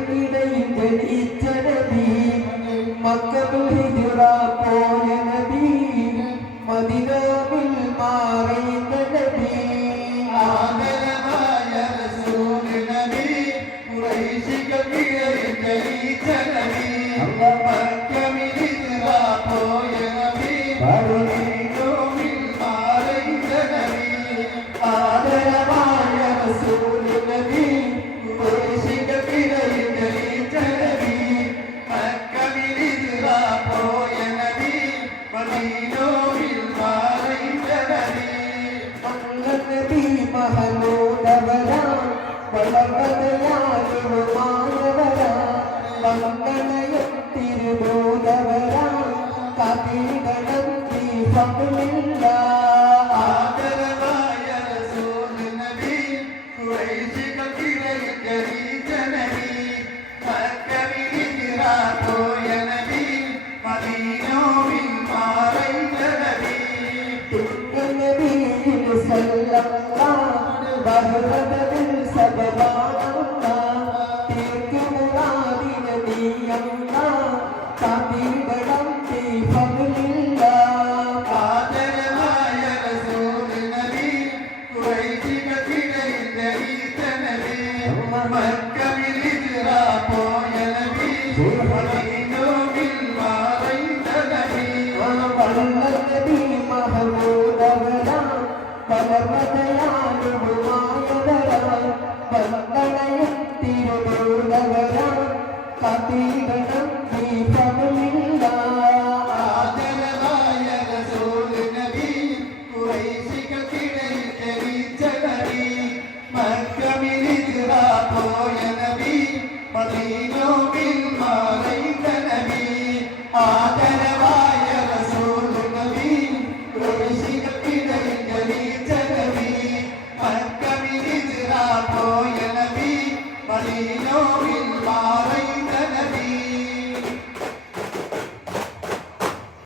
കുരങ്ങിടയിൽ ജനിച്ച നബി മക്കയിൽ ഹിജ്റ പോയ നബി മദീനയിൽ മാറിയ നബി ആദരവായ റസൂൽ നബി ഖുറൈശികൾക്കിടയിൽ ജനിച്ച നബി മക്കയിൽ ഹിജ്റ പോയ നബി മദീനയിൽ മാറിയ നബി ആദരവായ റസൂൽ നബി ഖുറൈശികൾക്കിടയിൽ ജനിച്ച നബി മക്കയിൽ ഹിജ്റ പോയ നബി മദീനയിൽ മാറിയ നബി നബി മഹമൂദവരാ വളർന്നയാലുമായവരാ വന്ദനയും തിരുമൂലവരാ കപീടനം ദീപമില്ല ആദരവായ റസൂൽ നബി ഖുറൈശികൾക്കിടയിൽ ജനിച്ച നബി മക്കയിൽ ഹിജ്റ പോയ നബി മദീനയിൽ മാറിയ നബി നബിയിൽ സല്ലല്ലാഹു ബഹറത്തിൽ സബബാനല്ലാഹ് തീർക്കമുറാദിന നീയല്ലാഹ് കപീടനം ദീപമില്ല ആദരവായ റസൂൽ നബി ഖുറൈശികൾക്കിടയിൽ ജനിച്ച നബി മക്കയിൽ ഹിജ്റ പോയ നബി മദീനയിൽ മാറിയ നബി നബി മഹമൂദവരാ വളർന്നയാലുമായവരാ വന്ദനയും തിരുമൂലവരാ കപീടനം ദീപമില്ല ആദരവായ റസൂൽ നബി ഖുറൈശികൾക്കിടയിൽ ജനിച്ച നബി മക്കയിൽ ഹിജ്റ പോയ നബി മദീനയിൽ മാറിയ നബി ആദരവായ റസൂൽ നബി ഖുറൈശികൾക്കിടയിൽ ജനിച്ച നബി മക്കയിൽ ഹിജ്റ പോയ നബി മദീനയിൽ മാറിയ